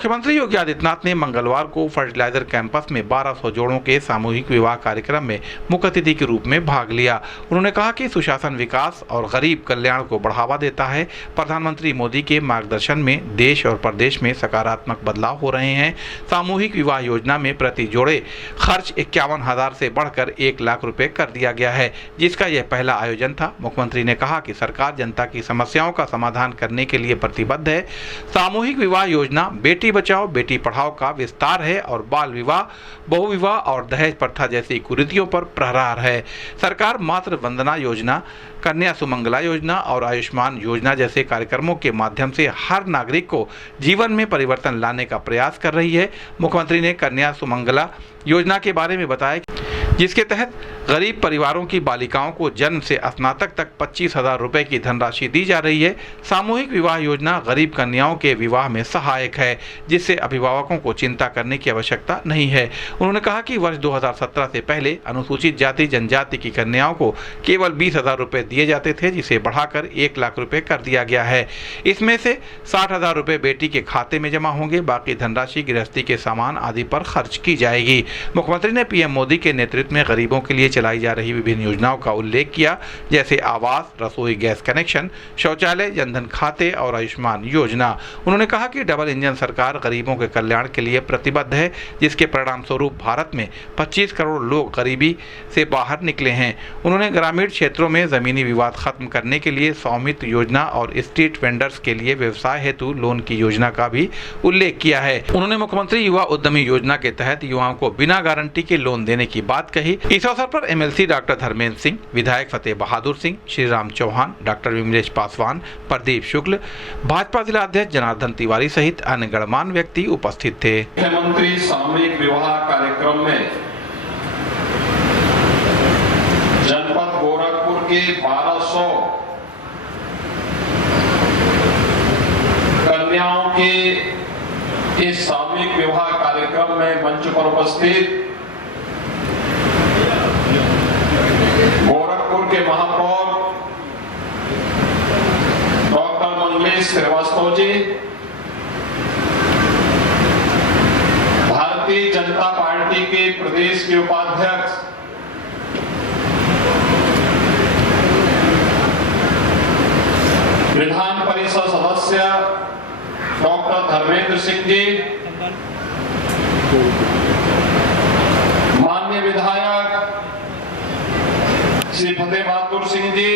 मुख्यमंत्री योगी आदित्यनाथ ने मंगलवार को फर्टिलाइजर कैंपस में 1200 जोड़ों के सामूहिक विवाह कार्यक्रम में मुख्य अतिथि के रूप में भाग लिया। उन्होंने कहा कि सुशासन विकास और गरीब कल्याण को बढ़ावा देता है। प्रधानमंत्री मोदी के मार्गदर्शन में देश और प्रदेश में सकारात्मक बदलाव हो रहे हैं। सामूहिक विवाह योजना में प्रति जोड़े खर्च 51,000 से बढ़कर 1 लाख रुपए कर दिया गया है, जिसका यह पहला आयोजन था। मुख्यमंत्री ने कहा कि सरकार जनता की समस्याओं का समाधान करने के लिए प्रतिबद्ध है। सामूहिक विवाह योजना बेटी बचाओ बेटी पढ़ाओ का विस्तार है और बाल विवाह, बहुविवाह और दहेज प्रथा जैसी कुरीतियों पर प्रहार है। सरकार मातृ वंदना योजना, कन्या सुमंगला योजना और आयुष्मान योजना जैसे कार्यक्रमों के माध्यम से हर नागरिक को जीवन में परिवर्तन लाने का प्रयास कर रही है। मुख्यमंत्री ने कन्या सुमंगला योजना के बारे में बताया, जिसके तहत गरीब परिवारों की बालिकाओं को जन्म से स्नातक तक 25,000 रुपए की धनराशि दी जा रही है। सामूहिक विवाह योजना गरीब कन्याओं के विवाह में सहायक है, जिससे अभिभावकों को चिंता करने की आवश्यकता नहीं है। उन्होंने कहा कि वर्ष 2017 से पहले अनुसूचित जाति जनजाति की कन्याओं को केवल 20,000 रुपए दिए जाते थे, जिसे बढ़ाकर 1 लाख रुपए कर दिया गया है। इसमें से 60,000 रुपए बेटी के खाते में जमा होंगे, बाकी धनराशि गृहस्थी के सामान आदि पर खर्च की जाएगी। मुख्यमंत्री ने पीएम मोदी के नेतृत्व में गरीबों के लिए चलाई जा रही विभिन्न योजनाओं का उल्लेख किया, जैसे आवास, रसोई गैस कनेक्शन, शौचालय, जनधन खाते और आयुष्मान योजना। उन्होंने कहा कि डबल इंजन सरकार गरीबों के कल्याण के लिए प्रतिबद्ध है, जिसके परिणाम स्वरूप भारत में 25 करोड़ लोग गरीबी से बाहर निकले हैं। उन्होंने ग्रामीण क्षेत्रों में जमीनी विवाद खत्म करने के लिए स्वामित्व योजना और स्ट्रीट वेंडर्स के लिए व्यवसाय हेतु लोन की योजना का भी उल्लेख किया है। उन्होंने मुख्यमंत्री युवा उद्यमी योजना के तहत युवाओं को बिना गारंटी के लोन देने की बात कही। इस अवसर पर एमएलसी डॉक्टर धर्मेंद्र सिंह, विधायक फतेह बहादुर सिंह, श्रीराम चौहान, डॉक्टर विमलेश पासवान, प्रदीप शुक्ल, भाजपा जिला अध्यक्ष जनार्दन तिवारी सहित अन्य गणमान्य व्यक्ति उपस्थित थे। मुख्यमंत्री सामूहिक विवाह कार्यक्रम में जनपद गोरखपुर के 1200 कन्याओं के इस सामूहिक विवाह कार्यक्रम में मंच पर उपस्थित गोरखपुर के महापौर डॉक्टर मंगलेश श्रीवास्तव जी, भारतीय जनता पार्टी के प्रदेश के उपाध्यक्ष विधान परिषद सदस्य डॉक्टर धर्मेंद्र सिंह जी, माननीय विधायक श्री फतेह बहादुर सिंह जी,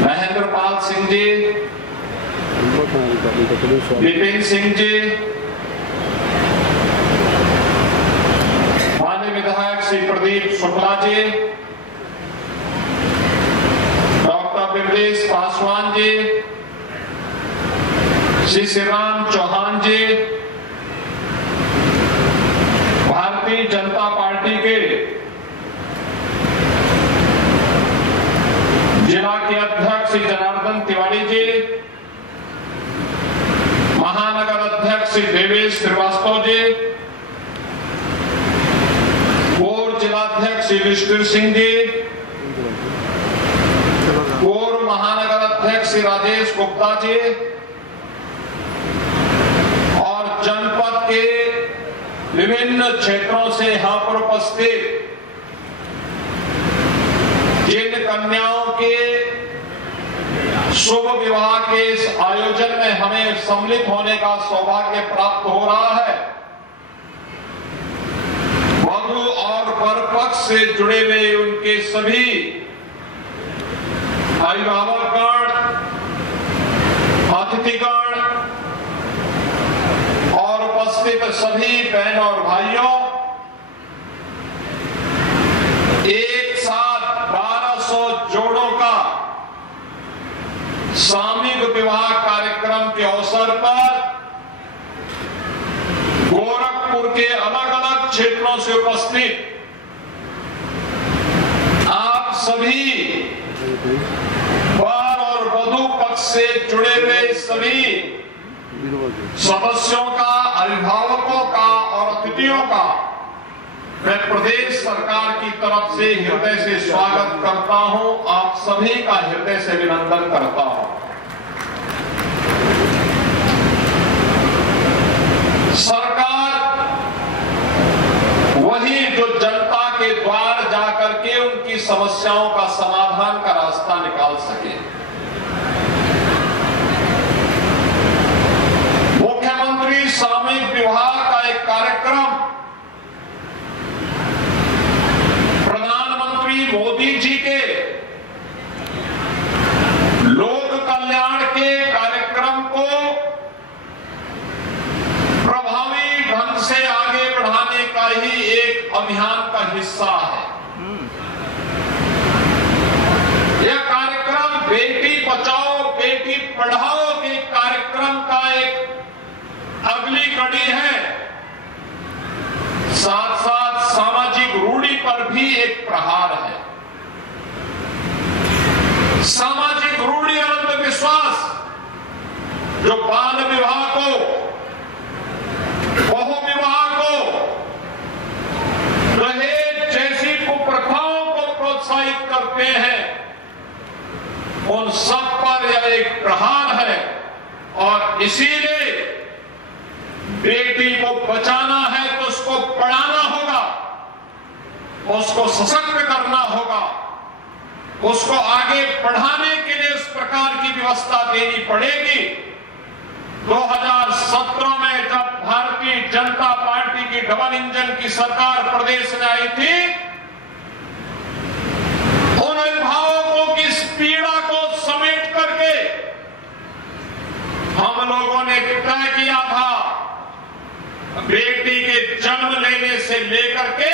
महेंद्र पाल सिंह जी, विपिन सिंह जी, माननीय विधायक श्री प्रदीप शुक्ला जी, डॉक्टर विमलेश पासवान जी, श्री श्रीराम चौहान जी, भारतीय जनता पार्टी के जिला के अध्यक्ष श्री जनार्दन तिवारी जी, महानगर अध्यक्ष श्री देवेश श्रीवास्तव जी, पूर्व जिलाध्यक्ष श्री विष्णु सिंह जी, पूर्व महानगर अध्यक्ष श्री राजेश गुप्ता जी और जनपद के विभिन्न क्षेत्रों से यहाँ पर उपस्थित जिन कन्याओं के शुभ विवाह के इस आयोजन में हमें सम्मिलित होने का सौभाग्य प्राप्त हो रहा है, वधु और वर पक्ष से जुड़े हुए उनके सभी अभिभावकगण, अतिथिगण और उपस्थित सभी बहन और भाइयों, एक साथ 1200 जोड़ों का सामूहिक विवाह कार्यक्रम के अवसर पर गोरखपुर के अलग अलग क्षेत्रों से उपस्थित आप सभी वर और वधु पक्ष से जुड़े हुए सभी सदस्यों का, अभिभावकों का और अतिथियों का मैं प्रदेश सरकार की तरफ से हृदय से स्वागत करता हूं। आप सभी का हृदय से अभिनंदन करता हूं। हिस्सा है। यह कार्यक्रम बेटी बचाओ बेटी पढ़ाओ के कार्यक्रम का एक अगली कड़ी है। साथ साथ सामाजिक रूढ़ी पर भी एक प्रहार है। सामाजिक रूढ़ी और अंधविश्वास जो बाल विवाह को, बहु विवाह को, दहेज जैसी कुप्रथाओं को प्रोत्साहित करते हैं, उन सब पर यह एक प्रहार है। और इसीलिए बेटी को बचाना है तो उसको पढ़ाना होगा, उसको सशक्त करना होगा, उसको आगे बढ़ाने के लिए इस प्रकार की व्यवस्था देनी पड़ेगी। 2017 में जब भारतीय जनता पार्टी की डबल इंजन की सरकार प्रदेश में आई थी, उन अभिभावकों की इस पीड़ा को समेट करके हम लोगों ने तय किया था, बेटी के जन्म लेने से लेकर के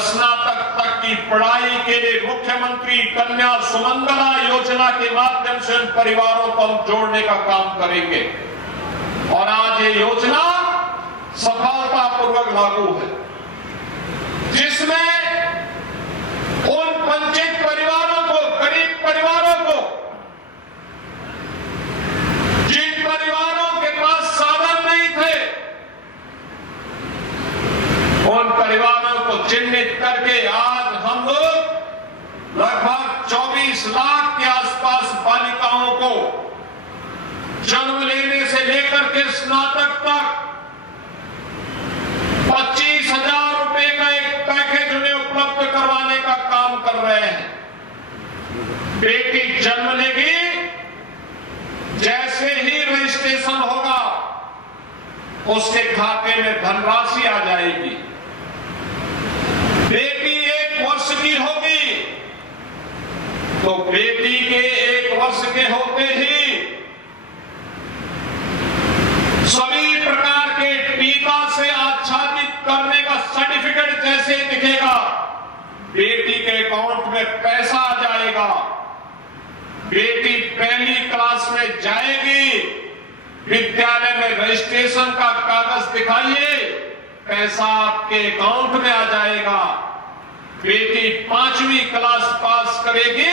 स्नातक तक की पढ़ाई के लिए मुख्यमंत्री कन्या सुमंगला योजना के माध्यम से उन परिवारों को हम जोड़ने का काम करेंगे। और आज ये योजना सफलतापूर्वक लागू है, जिसमें उन वंचित परिवारों को, गरीब परिवारों को, जिन परिवारों के पास साधन नहीं थे, उन परिवारों को चिन्हित करके आज हम लोग लगभग 24 लाख के आसपास बालिकाओं को जन्म लेने से लेकर के स्नातक तक 25,000 रुपए का एक पैकेज उन्हें उपलब्ध करवाने का काम कर रहे हैं। बेटी जन्म लेगी, जैसे ही रजिस्ट्रेशन होगा उसके खाते में धनराशि आ जाएगी। बेटी 1 वर्ष की होगी तो बेटी के 1 वर्ष के होते ही सभी प्रकार के टीका से आच्छादित करने का सर्टिफिकेट जैसे दिखेगा, बेटी के अकाउंट में पैसा आ जाएगा। बेटी पहली क्लास में जाएगी, विद्यालय में रजिस्ट्रेशन का कागज दिखाइए, पैसा आपके अकाउंट में आ जाएगा। बेटी 5वीं क्लास पास करेगी,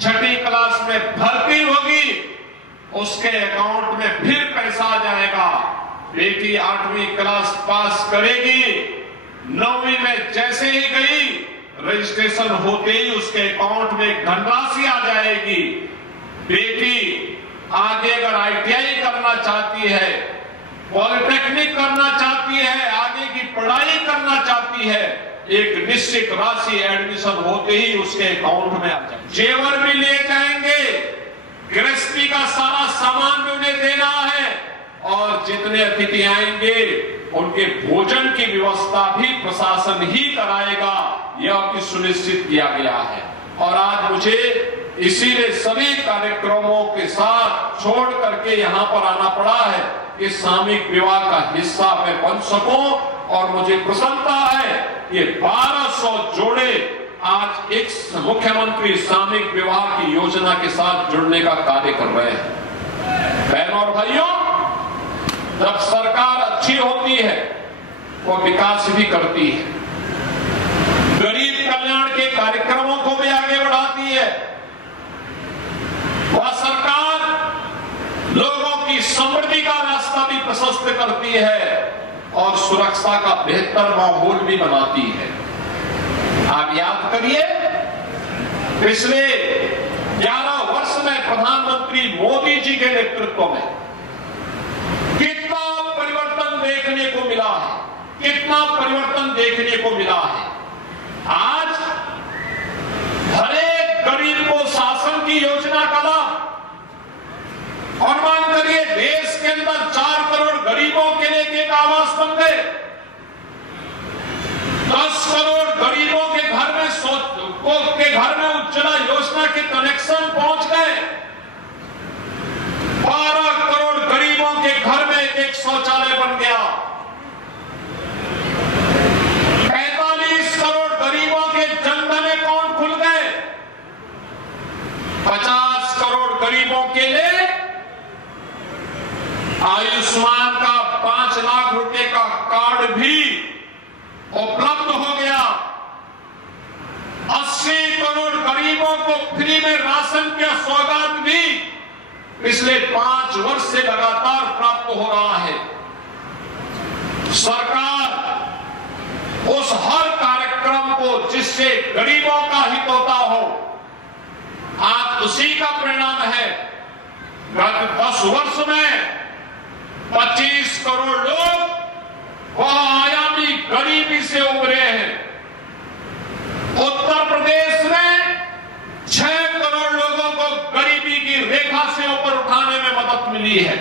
6ठी क्लास में भर्ती होगी, उसके अकाउंट में फिर पैसा आ जाएगा। बेटी 8वीं क्लास पास करेगी, 9वीं में जैसे ही गई, रजिस्ट्रेशन होते ही उसके अकाउंट में एक धनराशि आ जाएगी। बेटी आगे अगर ITI करना चाहती है, पॉलिटेक्निक करना चाहती है, आगे की पढ़ाई करना चाहती है, एक निश्चित राशि एडमिशन होते ही उसके अकाउंट में आ जाएगी। जेवर भी ले जाएंगे, गृहस्थी का सारा सामान भी उन्हें देना है, और जितने अतिथि आएंगे उनके भोजन की व्यवस्था भी प्रशासन ही कराएगा, यह भी सुनिश्चित किया गया है। और आज मुझे इसीलिए सभी कार्यक्रमों के साथ छोड़ करके यहाँ पर आना पड़ा है कि सामूहिक विवाह का हिस्सा मैं बन सकूं, और मुझे प्रसन्नता है ये 1200 जोड़े आज एक मुख्यमंत्री सामूहिक विवाह की योजना के साथ जुड़ने का कार्य कर रहे हैं। बहनों और भाइयों, जब सरकार अच्छी होती है वो विकास भी करती है, गरीब कल्याण के कार्यक्रमों को भी आगे बढ़ाती है। वह सरकार लोगों की समृद्धि का रास्ता भी प्रशस्त करती है और सुरक्षा का बेहतर माहौल भी बनाती है। आप याद करिए, पिछले 11 वर्ष में प्रधानमंत्री मोदी जी के नेतृत्व में कितना परिवर्तन देखने को मिला है, कितना परिवर्तन देखने को मिला है। आज हर एक गरीब को शासन की योजना का लाभ, और मान करिए देश के अंदर 4 करोड़ गरीबों के लिए एक आवास बन गए, 10 करोड़ गरीबों के घर में उज्ज्वला योजना के कनेक्शन पहुंच गए, 12 करोड़ गरीबों के घर में एक शौचालय बन गया, 45 आयुष्मान का 5 लाख रुपए का कार्ड भी उपलब्ध हो गया। 80 करोड़ गरीबों को फ्री में राशन की सौगात भी पिछले 5 वर्ष से लगातार प्राप्त हो रहा है। सरकार उस हर कार्यक्रम को जिससे गरीबों का हित होता हो, आज उसी का परिणाम है। गत 10 वर्ष में 25 करोड़ लोग बहुआयामी गरीबी से उभरे हैं। उत्तर प्रदेश में 6 करोड़ लोगों को गरीबी की रेखा से ऊपर उठाने में मदद मिली है।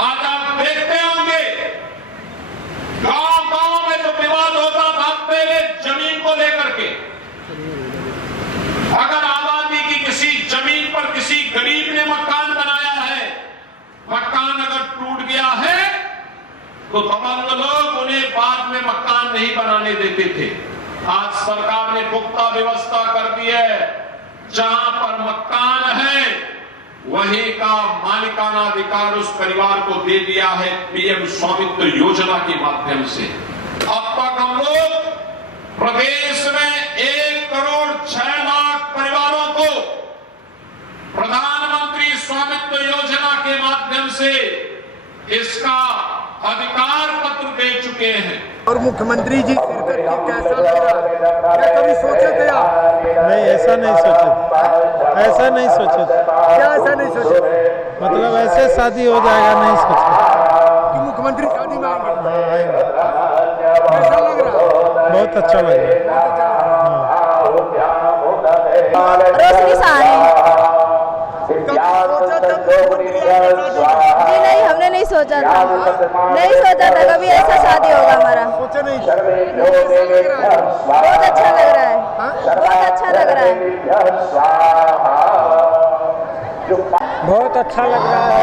आज आप देखते होंगे गांव-गांव में जो विवाद होता था पहले जमीन को लेकर के, अगर आबादी की किसी जमीन पर किसी गरीब ने मकान बनाया है, मकान अगर टूट गया है तो दबंग लोग उन्हें बाद में मकान नहीं बनाने देते थे। आज सरकार ने पुख्ता व्यवस्था कर दी है, जहां पर मकान है वहीं का मालिकाना अधिकार उस परिवार को दे दिया है पीएम स्वामित्व योजना के माध्यम से। अब तक हम लोग प्रदेश में 1 करोड़ 6 लाख परिवारों को प्रधानमंत्री स्वामित्व योजना के माध्यम से इसका अधिकार पत्र दे चुके हैं। और मुख्यमंत्री जी शिरकत की कैसा लगा? क्या कभी सोचे थे आप? नहीं, ऐसा नहीं सोचे, ऐसा नहीं सोचे। क्या ऐसा नहीं सोचे? मतलब ऐसे शादी हो जाएगा नहीं सोचे कि मुख्यमंत्री शादी में आएंगे। आएंगे। कैसा लग रहा है? बहुत अच्छा लग रहा है। रोशनी साहनी। सोचा था मुख्यमंत्री जी नहीं, हमने नहीं सोचा था, नहीं सोचा था कभी ऐसा शादी होगा हमारा। सोचा नहीं। बहुत अच्छा लग रहा है, बहुत अच्छा लग रहा है। बहुत अच्छा लग रहा है।